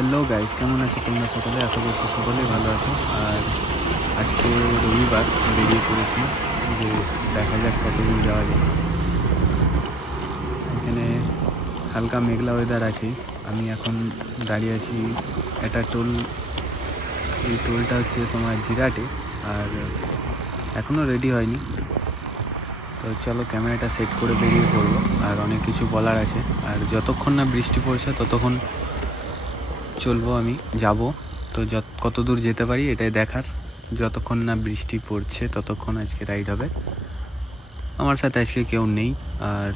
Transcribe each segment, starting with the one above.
Hello guys, কেমন আছো তোমরা সকলে? আশা করছি সকলেই ভালো আছো। আর আজকে রবিবার, বেরিয়ে পড়েছি যে দেখা যাক কত দূর যাওয়া যায়। এখানে হালকা মেঘলা ওয়েদার আছে। আমি এখন দাঁড়িয়ে আছি একটা টোল। এই টোলটা হচ্ছে তোমার জিরাটে। আর এখনও রেডি হয়নি, তো চলো ক্যামেরাটা সেট করে বেরিয়ে পড়বো। আর অনেক কিছু বলার আছে। আর যতক্ষণ না বৃষ্টি পড়ছে ততক্ষণ চলবো, আমি যাব। তো কত দূর যেতে পারি এটাই দেখার। যতক্ষণ না বৃষ্টি পড়ছে ততক্ষণ আজকে রাইড হবে। আমার সাথে আজকে কেউ নেই, আর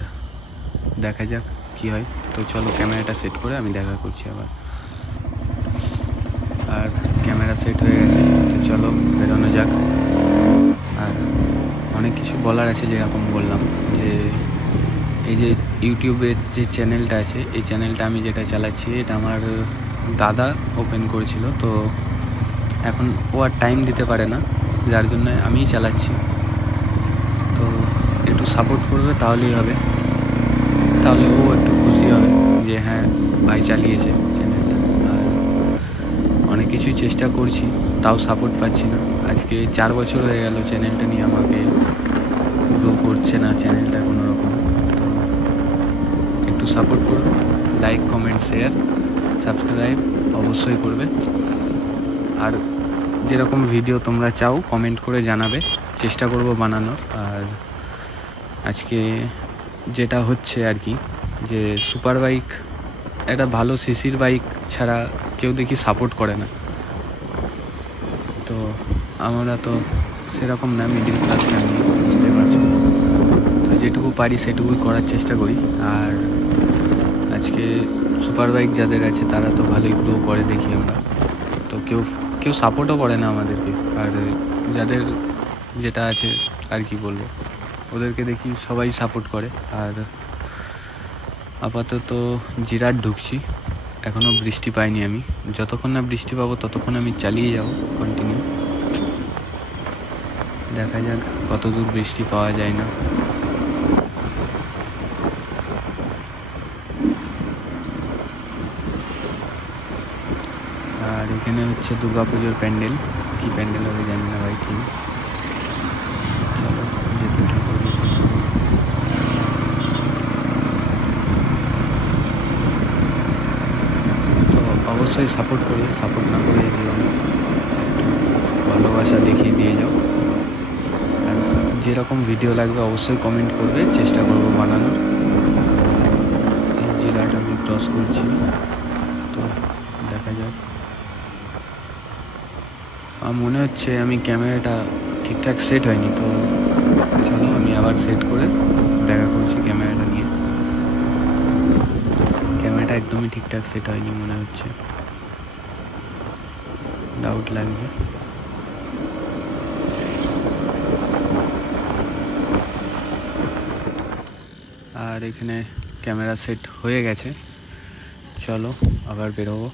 দেখা যাক কি হয়। তো চলো ক্যামেরাটা সেট করে আমি দেখা করছি আবার। আর ক্যামেরা সেট হয়ে গেছে, তো চলো বেরোনো যাক। আর অনেক কিছু বলার আছে, যেরকম বললাম যে এই যে ইউটিউবের যে চ্যানেলটা আছে, এই চ্যানেলটা আমি যেটা চালাচ্ছি এটা আমার দাদা ওপেন করেছিল। তো এখন ও আর টাইম দিতে পারে না, যার জন্য আমিই চালাচ্ছি। তো একটু সাপোর্ট করবে তাহলেই হবে, তাহলে ও একটু খুশি হবে যে হ্যাঁ ভাই চালিয়েছে চ্যানেলটা। আর অনেক কিছুই চেষ্টা করছি, তাও সাপোর্ট পাচ্ছি না। আজকে 4 বছর হয়ে গেল চ্যানেলটা নিয়ে, আমাকে গ্রো করছে না চ্যানেলটা কোনো রকম। তো একটু সাপোর্ট করবে, লাইক কমেন্ট শেয়ার সাবস্ক্রাইব অবশ্যই করবে। আর যেরকম ভিডিও তোমরা চাও কমেন্ট করে জানাবে, চেষ্টা করব বানানোর। আর আজকে যেটা হচ্ছে আর কি, যে সুপার বাইক, একটা ভালো সিসির বাইক ছাড়া কেউ দেখি সাপোর্ট করে না। তো আমরা তো সেরকম না, মিডিল ক্লাস ফ্যামিলি, বুঝতে পারছো। তো যেটুকু পারি সেটুকুই করার চেষ্টা করি। আর আজকে সুপার বাইক যাদের আছে তারা তো ভালোই গ্রো করে দেখি আমরা। তো কেউ সাপোর্টও করে না আমাদেরকে। আর যাদের যেটা আছে আর কি বলবো, ওদেরকে দেখি সবাই সাপোর্ট করে। আর আপাতত জিরাট ঢুকছি, এখনও বৃষ্টি পাইনি আমি। যতক্ষণ না বৃষ্টি পাবো ততক্ষণ আমি চালিয়ে যাব কন্টিনিউ। দেখা যাক কত দূর বৃষ্টি পাওয়া যায় না। আর এখানে হচ্ছে দুর্গাপুজোর প্যান্ডেল, কি প্যান্ডেল হবে জানি না ভাই ঠিক। চলো যেতে থাকো। তো অবশ্যই সাপোর্ট করি, সাপোর্ট না করে দিও না, ভালোবাসা দেখিয়ে দিয়ে যাও। আর যেরকম ভিডিও লাগবে অবশ্যই কমেন্ট করবে, চেষ্টা করবো বানানোর। এই জেলাটা আমি ক্রস করছি, তো দেখা যাক। আমার মনে হচ্ছে আমি ক্যামেরাটা ঠিকঠাক সেট হয়নি, তো চলো আমি আবার সেট করে দেখা করছি ক্যামেরাটা নিয়ে। ক্যামেরাটা একদমই ঠিকঠাক সেট হয়নি মনে হচ্ছে, ডাউট লাগবে। আর এখানে ক্যামেরা সেট হয়ে গেছে, চলো আবার বেরোবো।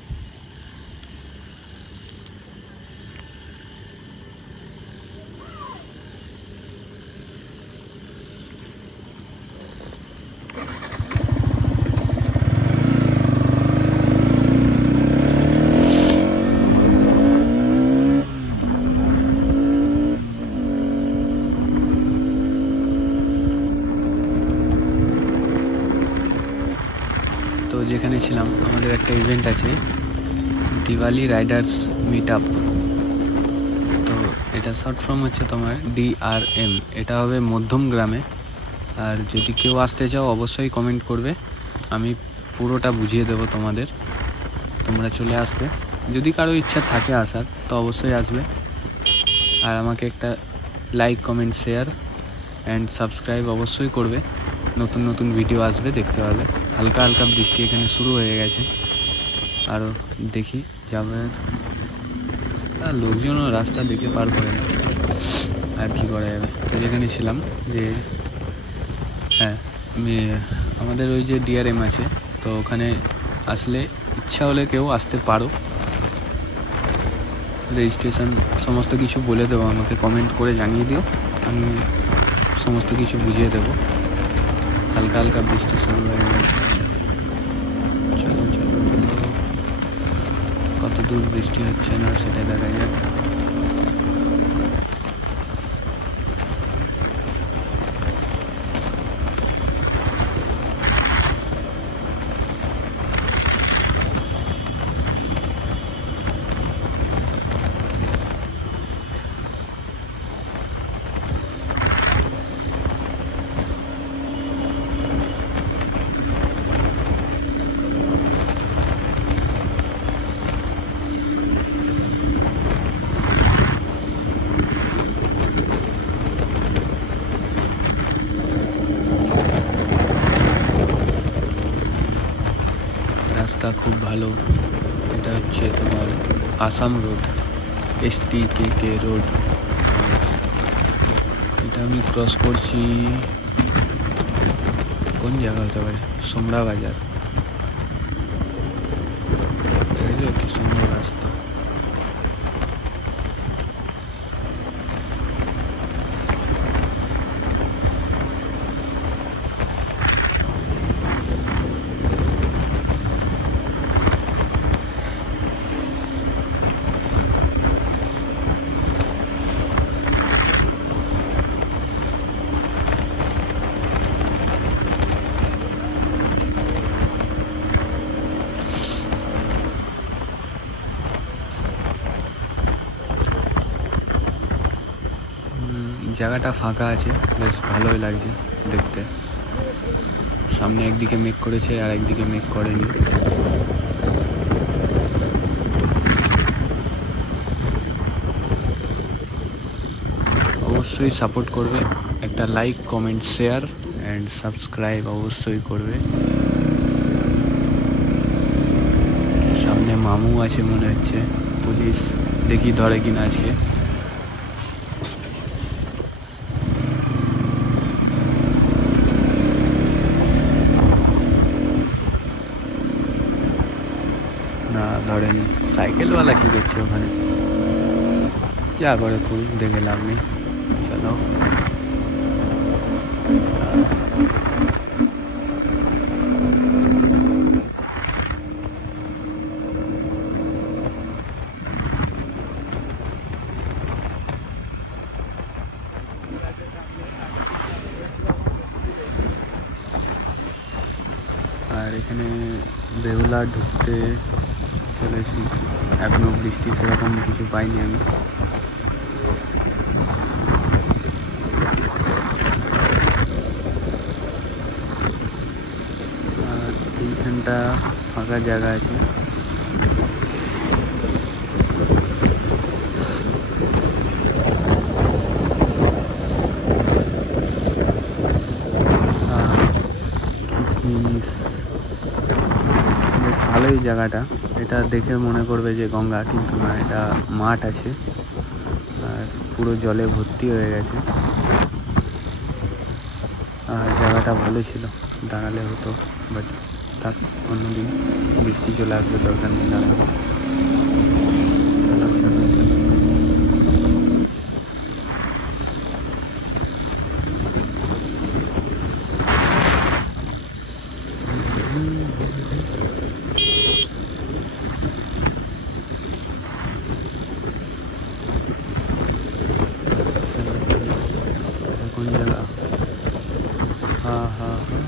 তো যেখানে ছিলাম, আমাদের একটা ইভেন্ট আছে, দিওয়ালি রাইডার্স মিট আপ। তো এটা শর্ট ফর্ম হচ্ছে তোমার DRM। এটা হবে মধ্যম গ্রামে। আর যদি কেউ আসতে চাও অবশ্যই কমেন্ট করবে, আমি পুরোটা বুঝিয়ে দেবো তোমাদের। তোমরা চলে আসবে, যদি কারো ইচ্ছা থাকে আসার তো অবশ্যই আসবে। আর আমাকে একটা like comment share and subscribe অবশ্যই করবে। নতুন নতুন ভিডিও আসবে, দেখতে পাবে। হালকা হালকা বৃষ্টি এখানে শুরু হয়ে গেছে, আরও দেখি যাবে। লোকজনও রাস্তা দেখে পার করে না, আর কি করা যাবে। তো যেখানে ছিলাম, যে হ্যাঁ আমি, আমাদের ওই যে DRM আছে, তো ওখানে আসলে ইচ্ছা হলে কেউ আসতে পারো। রেজিস্ট্রেশন সমস্ত কিছু বলে দেবো, আমাকে কমেন্ট করে জানিয়ে দিও, আমি সমস্ত কিছু বুঝিয়ে দেবো। হালকা হালকা বৃষ্টি শুরু হয়ে গেছে, চলো চলো। দূর বৃষ্টি হচ্ছে না সেটা দেখা যাক। রাস্তা খুব ভালো। এটা হচ্ছে তোমার আসাম রোড, STKK রোড। এটা আমি ক্রস করছি, কোন জায়গা হতে পারে, সোমরা বাজার। কি সুন্দর রাস্তা। জায়গাটা ফাঁকা আছে, বেশ ভালোই লাগছে দেখতে। সামনে একদিকে মেঘ করেছে আর একদিকে মেঘ করেনি। অবশ্যই সাপোর্ট করবে, একটা like, comment, share and subscribe অবশ্যই করবে। সামনে মামু আছে মনে হচ্ছে, পুলিশ, দেখি ধরে কিনা আজকে। না ধরেনি। সাইকেলওয়ালা কি করছে ওখানে, যা করে খুব দেখে লাভ নেই। চলো। আর এখানে বেহুলা ঢুকতে চলেছি, এখনো বৃষ্টি সেরকম কিছু পাইনি আমি। আর এইখানটা ফাঁকা জায়গা আছে। বেশ ভালোই জায়গাটা। এটা দেখে মনে করবে যে গঙ্গা, কিন্তু না, এটা মাঠ আছে আর পুরো জলে ভর্তি হয়ে গেছে। আর জায়গাটা ভালো ছিল, দাঁড়ালে হতো, বাট থাক, অন্যদিন বৃষ্টি চলে আসবে, দরকার নেই দাঁড়াবো। চলো চলো চলো। কোন জায়গা? হ্যাঁ হ্যাঁ হ্যাঁ।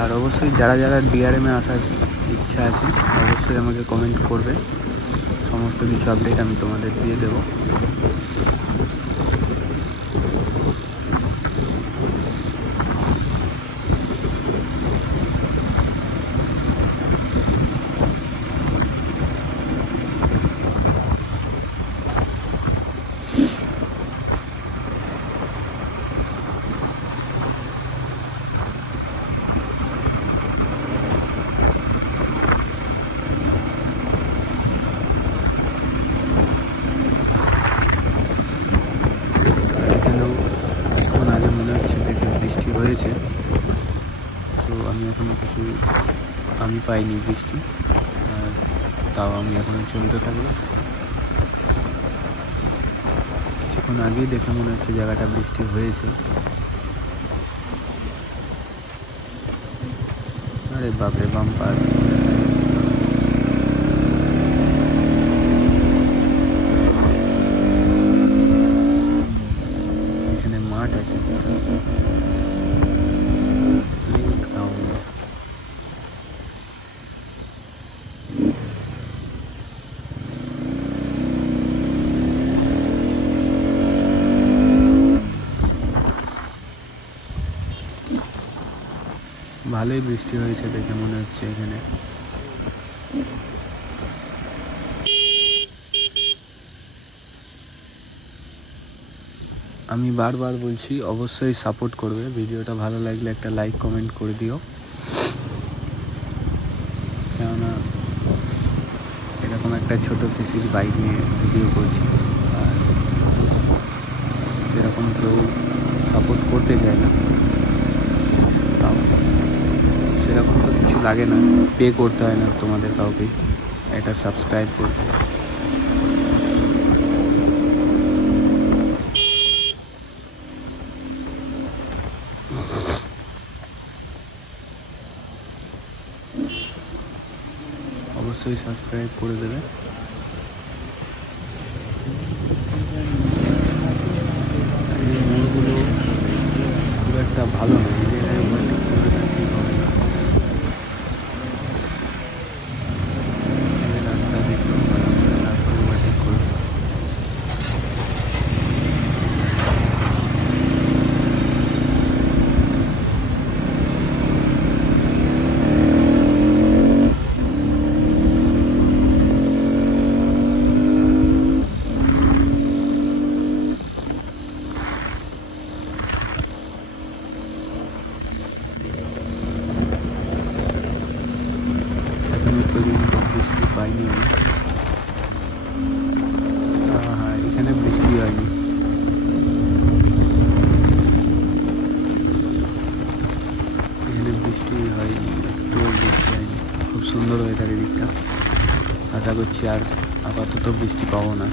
আর অবশ্যই যারা যারা DRM-এ আসার ইচ্ছা আছে অবশ্যই আমাকে কমেন্ট করবে, সমস্ত কিছু আপডেট আমি তোমাদের দিয়ে দেবো। হয়েছে, তো আমি এখনো কিছু পাইনি বৃষ্টি। আর তাও আমি এখনো চলতে থাকবো। কিছুক্ষণ আগেই দেখে মনে হচ্ছে জায়গাটা বৃষ্টি হয়েছে। আরে বাপরে, বাম্পার! এখানে মাঠ আছে, প্লেগ্রাউন্ড। ভালোই বৃষ্টি হয়েছে দেখে মনে হচ্ছে এখানে। আমি বারবার বলছি, অবশ্যই সাপোর্ট করবে। ভিডিওটা ভালো লাগলে একটা লাইক কমেন্ট করে দিও, কেননা এরকম একটা ছোট সিসির বাইক নিয়ে ভিডিও করছি, আর সেরকম কেউ সাপোর্ট করতে চায় না। তাও সেরকম তো কিছু লাগে না, পে করতে হয় না তোমাদের কাউকে এটা সাবস্ক্রাইব করতে। অবশ্যই সাবস্ক্রাইব করে দেবে। এই মোড়গুলো খুব একটা ভালো নয়, রাস্তা দেখলো তারপর ওভারটেক করবে। এখনো পর্যন্ত বৃষ্টি পাইনি আমি। হ্যাঁ, এখানে বৃষ্টি হয়নি। এখানে বৃষ্টি হয়নি, একটুও বৃষ্টি হয়নি। খুব সুন্দর ওয়েদার এদিকটা। আশা করছি আর আপাতত বৃষ্টি পাবো না।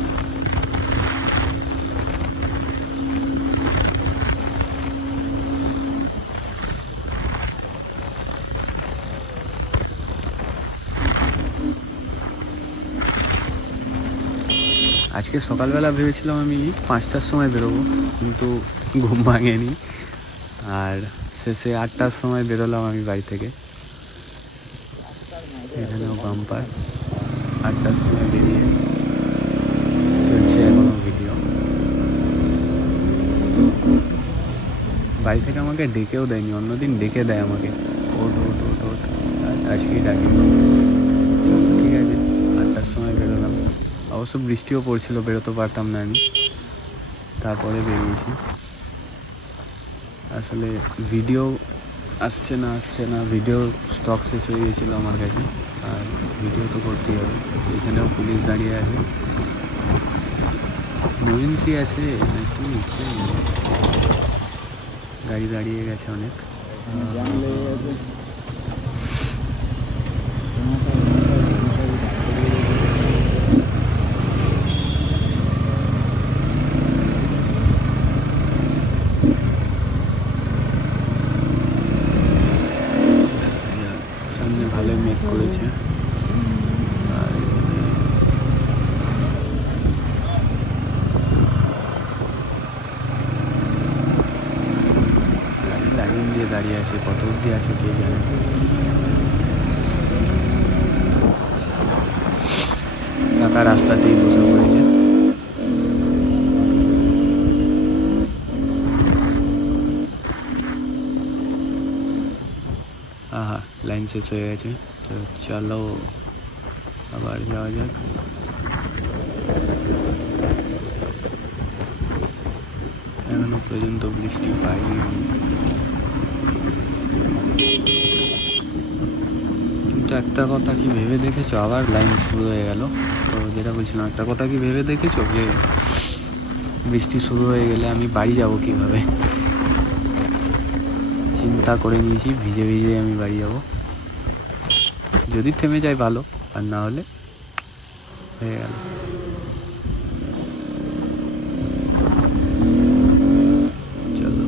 আজকে সকালবেলা ভেবেছিলাম আমি 5টার সময় বেরোবো, কিন্তু ঘুম ভাঙেনি, আর শেষে 8টার সময় বেরোলাম আমি বাড়ি থেকে। এখানেও বাম্পার। 8টার সময় বেরিয়ে চলছে এখনো ভিডিও। বাড়ি থেকে আমাকে ডেকেও দেয়নি, অন্যদিন ডেকে দেয় আমাকে, ওট ওট ওট ওট, আজকেই ডাকি। ঠিক আছে, 8টার সময় বেরোলাম। অবশ্য বৃষ্টিও পড়ছিল, বেরোতে পারতাম না আমি, তারপরে বেরিয়েছি। আসলে ভিডিও আসছে না, ভিডিও স্টক শেষ হয়ে গেছিলো আমার কাছে, আর ভিডিও তো করতেই হবে। এখানেও পুলিশ দাঁড়িয়ে আছে। নবীনশ্রী আছে নাকি? গাড়ি দাঁড়িয়ে গেছে অনেক। সামনে ভালোই মেঘ করেছে, আর গাড়ি লাইন দিয়ে দাঁড়িয়ে আছে, কত অব্দি আছে কে জানে। কাকা রাস্তাতেই বসে পড়েছে। আহা, লাইন শেষ হয়ে গেছে, তো চলো আবার যাওয়া যাক। এখনো পর্যন্ত বৃষ্টি পাইনি আমি, কিন্তু একটা কথা কি ভেবে দেখেছো, আবার লাইন শুরু হয়ে গেল। তো যেটা বলছিলাম, একটা কথা কি ভেবে দেখেছো যে বৃষ্টি শুরু হয়ে গেলে আমি বাড়ি যাব কিভাবে? চিন্তা করে নিয়েছি, ভিজে ভিজে আমি বাড়ি যাব। যদি থেমে যায় ভালো, আর না হলে হয়ে গেল। চলো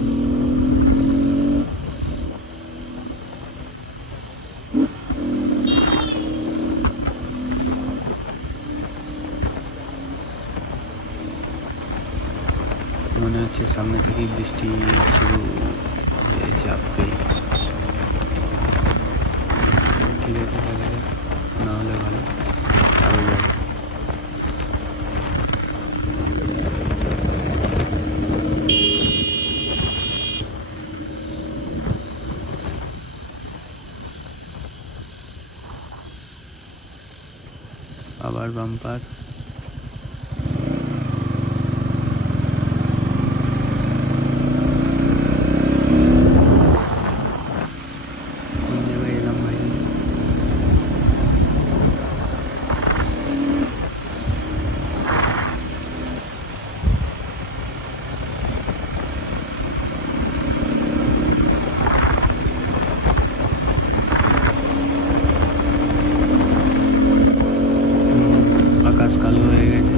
মনে হচ্ছে সামনে থেকেই বৃষ্টি শুরু হয়ে যাবে। ঠিক আছে, দেখা যাক, না হলে ভালো, আরও যাবে। আবার বাম্পার। কোন জায়গায় এলাম ভাই? আকাশ কালো হয়ে গেছে,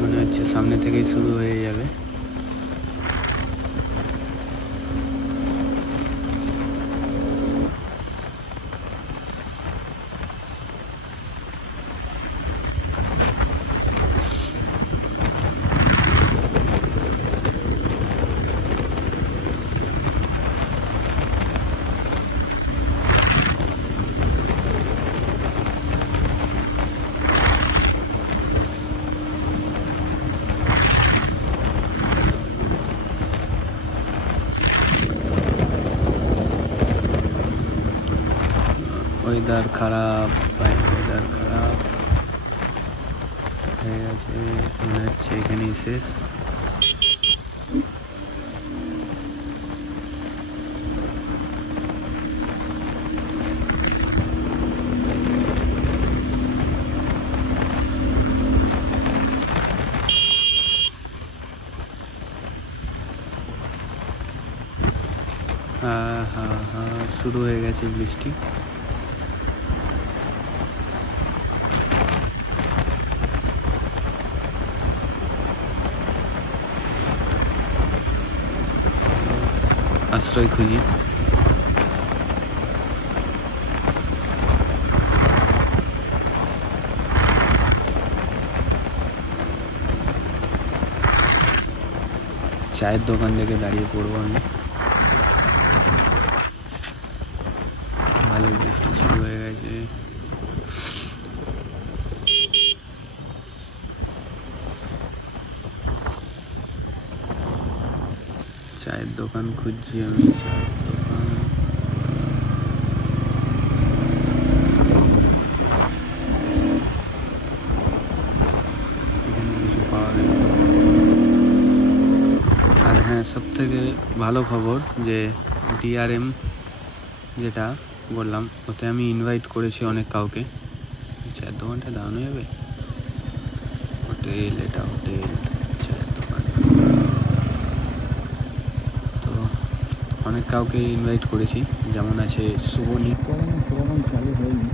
মনে হচ্ছে সামনে থেকেই শুরু হয়ে যাবে। ওয়েদার খারাপ ভাই, ওয়েদার খারাপ হয়ে গেছে, মনে হচ্ছে এখানেই শেষ। হ্যাঁ হ্যাঁ হ্যাঁ, শুরু হয়ে গেছে বৃষ্টি। আশ্রয় খুঁজি। চায়ের দোকান থেকে দাঁড়িয়ে পড়বো আমি। ভালোই বৃষ্টি শুরু হয়ে গেছে। চায়ের দোকান খুঁজছি আমি, চায়ের দোকান। এখানে কিছু পাওয়া গেল। আর হ্যাঁ, সব থেকে ভালো খবর যে ডিআরএম যেটা বললাম, ওতে আমি ইনভাইট করেছি অনেক কাউকে। চায়ের দোকানটা দাঁড়ানো যাবে? হোটেল, এটা হোটেল, চায়ের দোকান। তো অনেক কাউকে ইনভাইট করেছি, যেমন আছে শুভনি। সেরকম চালু হয়নি।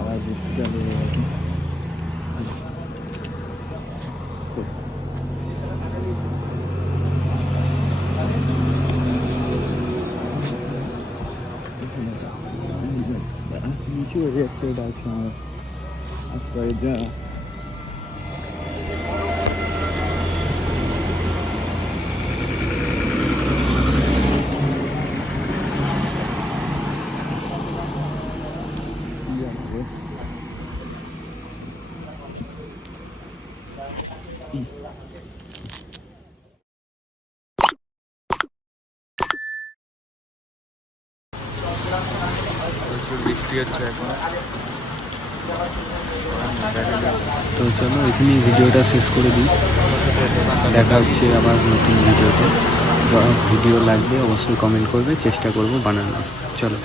আবার বৃষ্টি চালু হয়ে গেছে। নিচু হয়ে যাচ্ছে, ওটা আছে আমার আশ্রয়ের জায়গা। বৃষ্টি হচ্ছে এখন। তো চলো এখানেই ভিডিওটা শেষ করে দিই। দেখা হচ্ছে আবার নতুন ভিডিওতে। ভিডিও লাগবে অবশ্যই কমেন্ট করবে, চেষ্টা করব বানানোর। চলো।